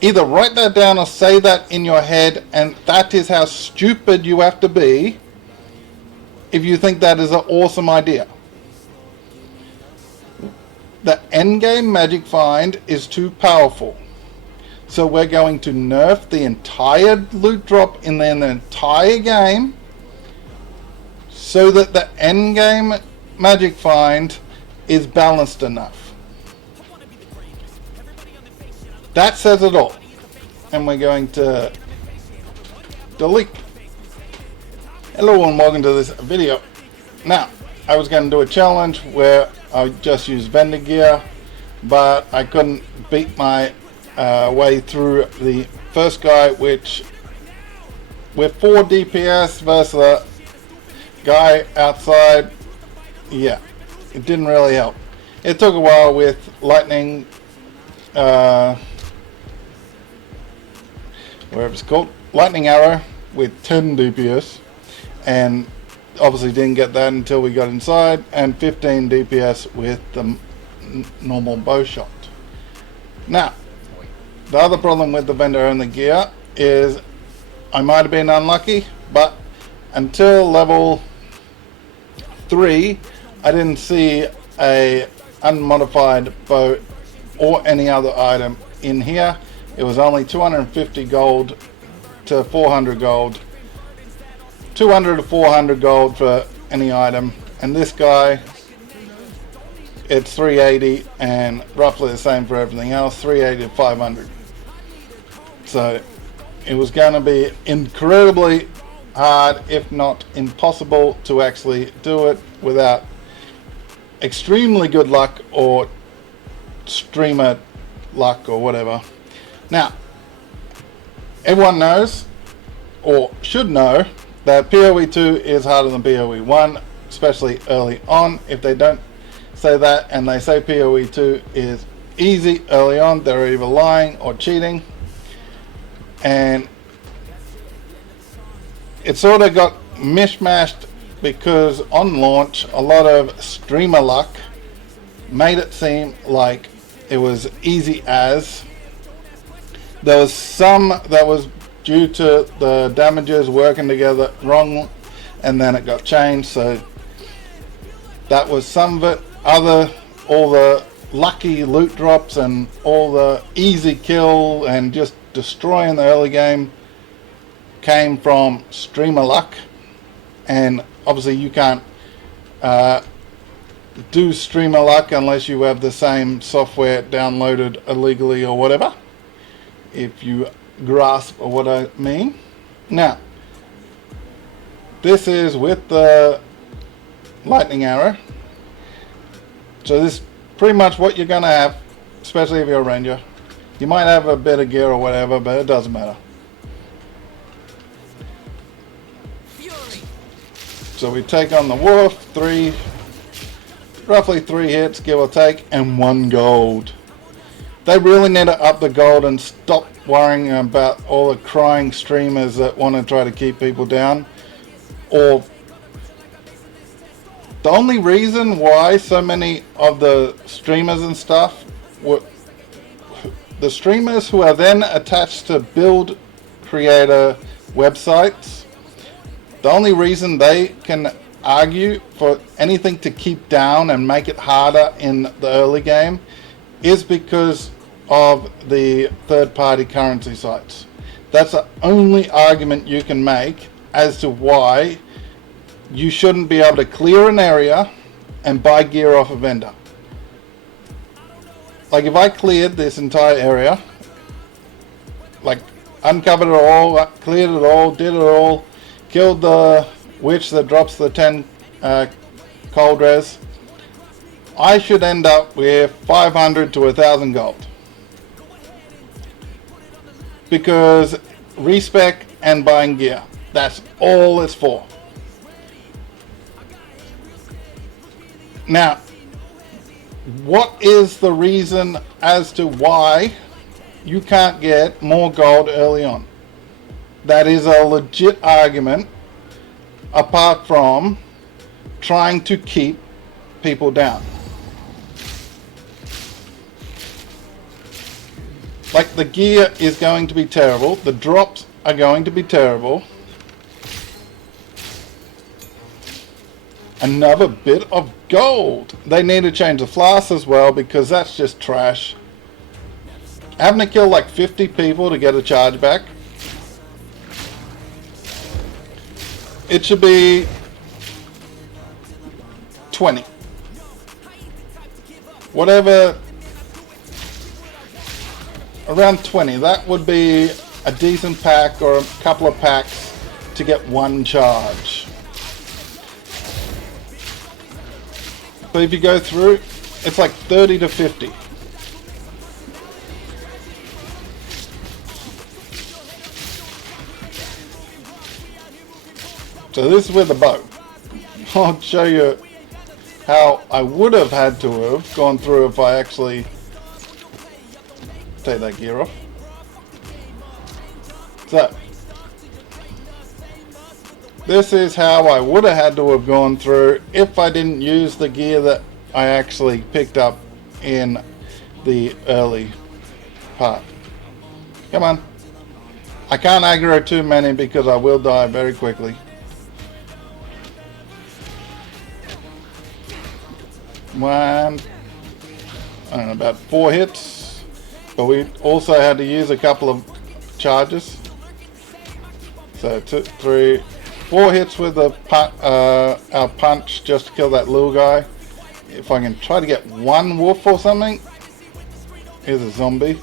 Either write that down or say that in your head, and that is how stupid you have to be if you think that is an awesome idea. The endgame magic find is too powerful. So we're going to nerf the entire loot drop in the entire game so that the endgame magic find is balanced enough. That says it all. And we're going to delete. Hello and welcome to this video. Now, I was going to do a challenge where I just used vendor gear, but I couldn't beat my way through the first guy, which with 4 DPS versus the guy outside. Yeah, it didn't really help. It took a while with lightning, whatever it's called, lightning arrow with 10 DPS, and obviously didn't get that until we got inside, and 15 DPS with the normal bow shot. Now, the other problem with the vendor only gear is I might have been unlucky, but until level 3 I didn't see a unmodified bow or any other item in here. It was only 250 gold to 400 gold, 200 to 400 gold for any item, and this guy, it's 380 and roughly the same for everything else, 380 to 500. So it was going to be incredibly hard, if not impossible, to actually do it without extremely good luck or streamer luck or whatever. Now, everyone knows, or should know, that POE 2 is harder than POE 1, especially early on. If they don't say that and they say POE 2 is easy early on, they're either lying or cheating. And it sort of got mishmashed because on launch a lot of streamer luck made it seem like it was easy as. There was some that was due to the damages working together wrong, and then it got changed, so that was some of it. All the lucky loot drops and all the easy kill and just destroying the early game came from streamer luck, and obviously you can't do streamer luck unless you have the same software downloaded illegally or whatever, if you grasp what I mean. Now, this is with the lightning arrow, so this is pretty much what you're going to have, especially if you're a ranger. You might have a bit of gear or whatever, but it doesn't matter. So we take on the wolf, roughly 3 hits, give or take, and 1 gold. They really need to up the gold and stop worrying about all the crying streamers that want to try to keep people down. Or the only reason why so many of the streamers and stuff were the streamers who are then attached to build creator websites, the only reason they can argue for anything to keep down and make it harder in the early game is because of the third-party currency sites. That's the only argument you can make as to why you shouldn't be able to clear an area and buy gear off a vendor. Like if I cleared this entire area, like uncovered it all, cleared it all, did it all, killed the witch that drops the 10 cold res, I should end up with 500 to 1,000 gold. Because respec and buying gear, that's all it's for. Now, what is the reason as to why you can't get more gold early on? That is a legit argument, apart from trying to keep people down. Like, the gear is going to be terrible. The drops are going to be terrible. Another bit of gold. They need to change the flask as well, because that's just trash. Having to kill like 50 people to get a charge back. It should be 20. Whatever. Around 20. That would be a decent pack, or a couple of packs to get one charge. But if you go through, it's like 30 to 50. So this is with the bow. I'll show you how I would have had to have gone through if I actually take that gear off. So this is how I would have had to have gone through if I didn't use the gear that I actually picked up in the early part. Come on. I can't aggro too many because I will die very quickly. One, I don't know, about 4 hits, but we also had to use a couple of charges. So 2, 3, 4 hits with the our punch just to kill that little guy. If I can try to get one wolf or something. Here's a zombie.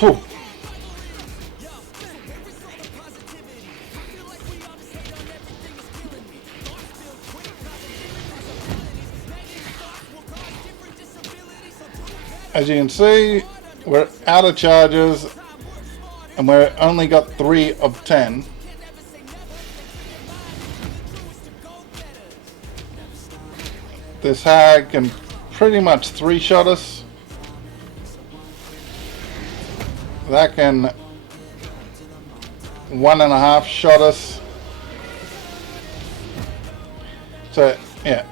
Whew. As you can see, we're out of charges and we're only got 3 of 10. This hag can pretty much 3-shot us. That can 1.5 shot us. So yeah,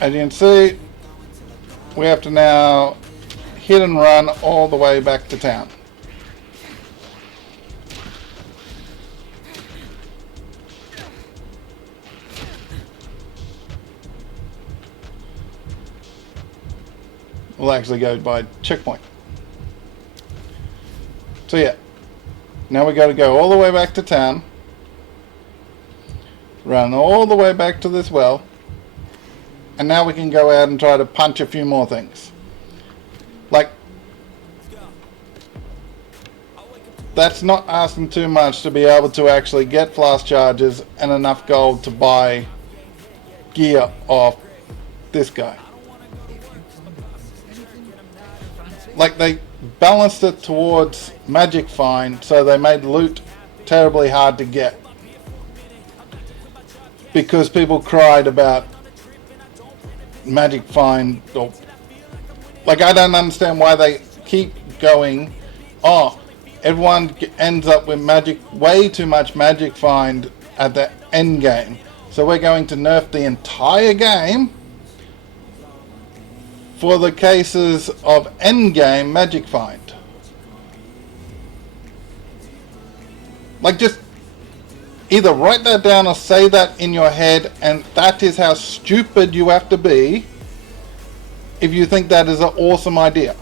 as you can see, we have to now hit and run all the way back to town. We'll actually go by checkpoint. So yeah, now we got to go all the way back to town, run all the way back to this well, and now we can go out and try to punch a few more things. Like, that's not asking too much to be able to actually get flask charges and enough gold to buy gear off this guy. Like, they balanced it towards magic find, so they made loot terribly hard to get. Because people cried about magic find, or like, I don't understand why they keep going, oh, everyone ends up with way too much magic find at the end game, so we're going to nerf the entire game for the cases of end game magic find. Like, just either write that down or say that in your head, and that is how stupid you have to be if you think that is an awesome idea.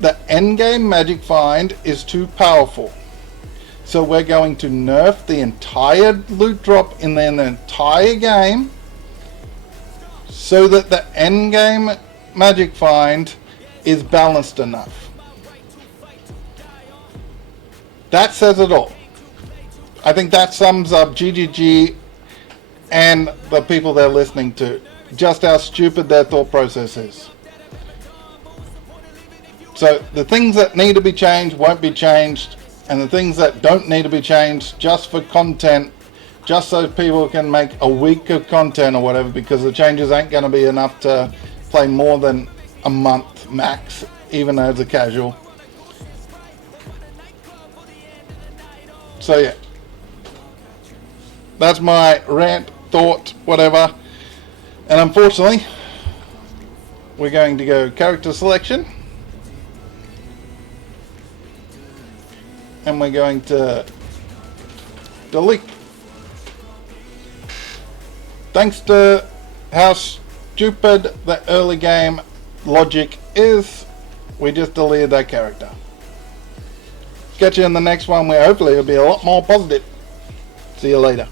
The endgame magic find is too powerful, so we're going to nerf the entire loot drop in the entire game so that the endgame magic find is balanced enough. That says it all. I think that sums up GGG and the people they're listening to, just how stupid their thought process is. So the things that need to be changed won't be changed, and the things that don't need to be changed just for content, just so people can make a week of content or whatever, because the changes ain't going to be enough to play more than a month max, even as a casual. So yeah, that's my rant, thought, whatever. And unfortunately, we're going to go character selection, and we're going to delete. Thanks to how stupid the early game logic is, we just deleted that character. Catch you in the next one, where hopefully it'll be a lot more positive. See you later.